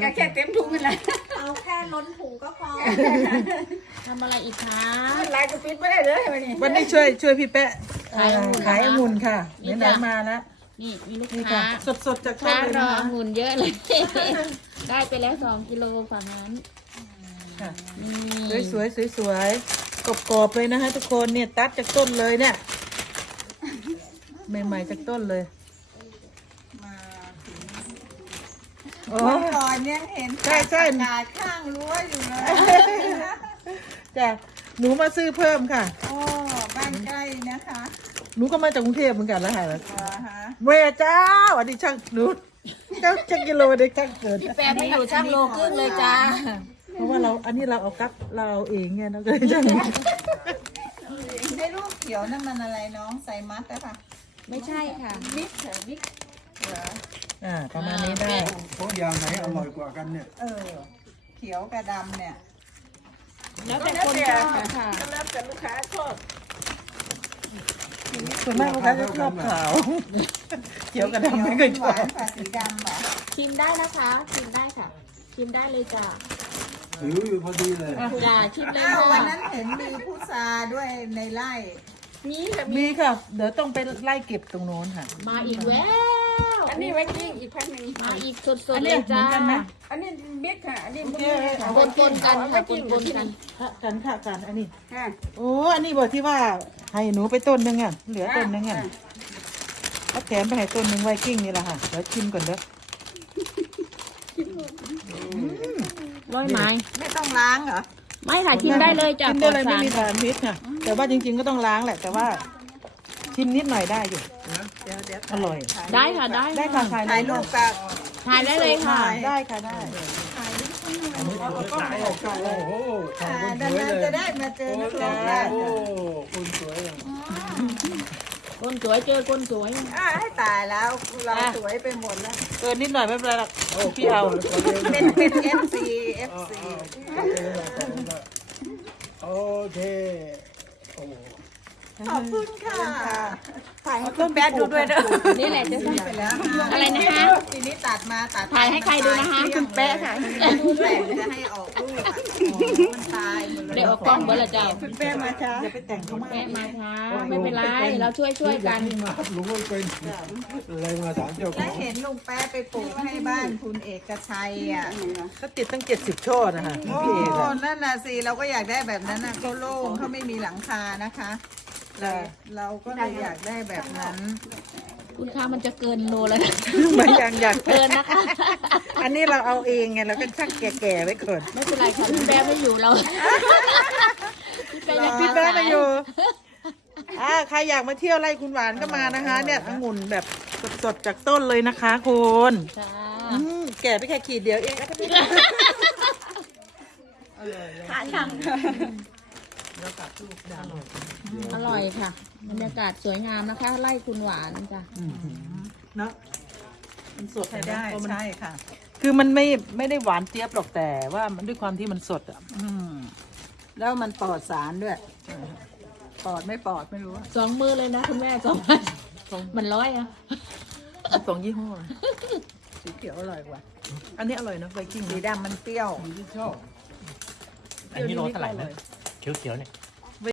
แค่เต็มถุงนี่แหละเอาแค่ล้นถุงก็พอทำอะไรอีกคะลายกระปิดไม่ได้เลยวันนี้วันนี้ช่วยพี่แปะขายองุ่นค่ะไหนๆมาแล้วนี่มีลูกนี่ค้าค่ะสดๆจากต้นค้าเลยรอนะคะองุ่นเยอะเลย ได้ไปแล้ว2 กิโลฝั่งนั้นค่ะนี่สวยๆสวยๆกรอบๆเลยนะคะทุกคนเนี่ยตัดจากต้นเลยเนี่ยใหม่ๆจากต้นเลยมาถึงโอ้วันก่อนยังเห็นใช่กาดข้างรั้วอยู่เลยจ้ะหนูมาซื้อเพิ่มค่ะโอ้บ้านใกล้นะคะหนูก็มาจากกรุงเทพเหมือนกันแล้วค่ะเหรอฮะเวยเจ้าอันนี้ช่างหนูเจ้าช่างกิโลได้ช่างเกิดแฟนไม่อยู่ช่างโลครึ่งเลยจ้าเพราะว่าอันนี้เราเอากับเราเอาเองไงเราก็เลยช่างไอ้ลูกเขียวนั่นมันอะไรน้องใส่มัดอะค่ะไม่ใช่ค่ะมิกซ์มิกซ์เหรอประมาณนี้ได้เพราะอย่างไหนอร่อยกว่ากันเนี่ยเขียวกับดำเนี่ยแล้วแต่คนชอบค่ะแล้วแต่ลูกค้าชอบส่วนมากลูกค้าจะชอบขาวเขียวกับดำไม่เคยชหอวานบกว่าสีดำเหรอชิมได้นะคะชิมได้ค่ะชิมได้เลยจ้าหิวอยู่พอดีเลยจ้าชิมเลยอ้าวค่ะวันนั้นเห็นมีพุทราด้วยในไร่มีค่ะมีค่ะ เดี๋ยวต้องไปไล่เก็บตรงโน้นค่ะมาอีกแล้วอันนี้ไว้กิ้งอีกพันหนึ่งมาอีกสอัดนๆนี้เลยจ้าเหมือนกันไหมอันนี้มิกซ์ค่ะอันนี้ปนๆกันค่ะปนๆกันกันอันนี้ค่ะโอ้อันนี้บอกที่ว่าให้หนูไปต้นหนึงอ่ะเหลือต้นหนึงอ่ะก็แถมไปให้ต้นหนึงไวกิ้งนี่แหละค่ะเดี๋ยวชิมก่อนเด้อร้อยไม้ไม่ต้องล้างเหรอไม่ค่ะชิมได้เลยจ้าชิมปลได้อดเลยไม่สารมีสารพิษค่ะ แต่ว่าจริง ๆก็ต้องล้างแหละ แต่ว่าชิมนิดหน่อยได้อยู่เดี๋ยวอร่อยได้ค่ะได้ได้ค่ะถ่ายถ่ายรูปกับถ่ายได้เลยค่ะได้ค่ะได้โอ้โหทำคนสดังวยนั้นเลยจะได้มาเจอนักร้องได้โอ้คนสวยอะคนสวยเจอคนสวยให้ตายแล้วเราสวยไปหมดแล้วเกินนิดหน่อยไม่เป็นไรหรอกพี่เอาเป็น FC FC โอเคโอ้ขอบคุณค่ะถ่ายให้ต้นแป๊ดดูด้วยเด้อนี่แหละจะไปแล้วอะไรนะคะทีนี้ตัดมาตัดถ่ายให้ใครดูนะคะคุณแป๊ะค่ะดูแต่งจะให้ออกลูกมันตายหมดเลยเดี๋ยวเอากล้องเบอร์ละเจ้าคุณแป๊ะมาช้าอย่าไปแต่งเขามากแม่มาช้าไม่เป็นไรเราช่วยกันมาลุงไม่เป็นอะไรมาถามเจ้าขแล้อวงเห็นลุงแป๊ะไปปลูกให้บ้านคุณเอกชัยอ่ะก็ติดตั้ง70ช่อนะคะโอ้พี่เอกอะนั่นน่ะสิเราก็อยากได้แบบนั้นนะเขาโล่งเขาไม่มีหลังคานะคะเราก็เลยอยากได้แบบนั้นคุณค้ามันจะเกินโลแล้วนะไม่อยากเกินนะคะอันนี้เราเอาเองไงเราก็ช่างแก่ๆไว้ก่อนไม่เป็นไรค่ะพี่แบ๊ไม่อยู่เราพี่แบ๊ยังพี่แป๊ะมาอยู่ใครอยากมาเที่ยวไร่คุณหวานก็มานะคะ เนี่ยองุ่นแบบสดๆจากต้นเลยนะคะคุณจ้าแก่ไปแค่ขีดเดียวเองหาช่างอร่อยค่ะบรรยากาศสวยงามนะคะ ไล่คุณหวานจ้ะเนาะมันสดใช้ได้เพราะมันใช่ค่ะคือมันไม่ได้หวานเจี๊ยบหรอกแต่ว่ามันด้วยความที่มันสดอ่ะแล้วมันปลอดสารด้วยปลอดไม่ปลอดไม่รู้ 2 มือเลยนะคุณแม่2มันร้อยอะมันสองยี่ห้อสีเขียวอร่อยกว่าอันนี้อร่อยนะไวกิ้งสีดำมันเปรี้ยวที่ชอบอันนี้โลเท่าไหร่นะเขียวๆเนี่ย